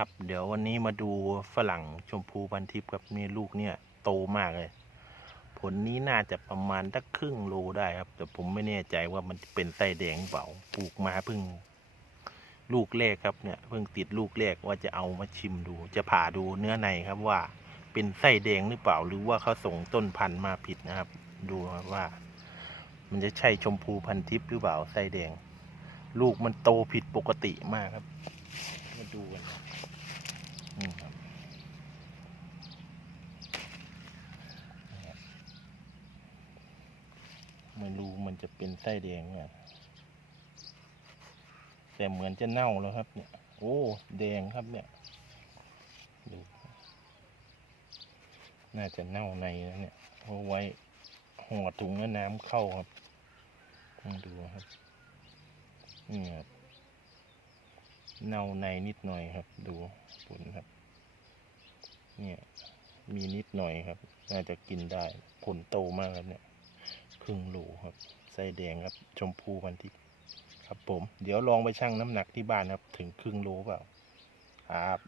ครับ เดี๋ยววันนี้มาดูฝรั่งชมพูพันทิพย์ครับนี่ลูกเนี่ยโตมากเลย ผลนี้น่าจะประมาณสักครึ่งโลได้ครับ แต่ผมไม่แน่ใจว่ามันเป็นไส้แดงเปล่าปลูกมาเพิ่ง ลูกแรกครับเนี่ยเพิ่งติดลูกแรกว่าจะเอามาชิมดู จะผ่าดูเนื้อในครับว่าเป็นไส้แดงหรือเปล่าหรือว่าเขาส่งต้นพันธุ์มาผิดนะครับ ดูว่า มันจะใช่ชมพูพันทิพย์หรือเปล่าไส้แดง ลูกมันโตผิดปกติมากครับ มาดูกันครับนี่ครับ ไม่รู้มันจะเป็นไส้แดงไหมแต่เหมือนจะเน่าแล้วครับเนี่ย โอ้แดงครับเนี่ยดูน่าจะเน่าในแล้วเนี่ยเอาไว้ห่อถุงแล้วน้ำเข้าครับลองดูครับนี่ครับเน่าในนิดหน่อยครับ ดูผลครับ เนี่ย มีนิดหน่อยครับ น่าจะกินได้ผลโตมากครับเนี่ย ครึ่งโลครับไส้แดงครับ ชมพูพันทิพย์ครับผม เดี๋ยวลองไปชั่งน้ำหนักที่บ้านครับ ถึงครึ่งโลเปล่าครับ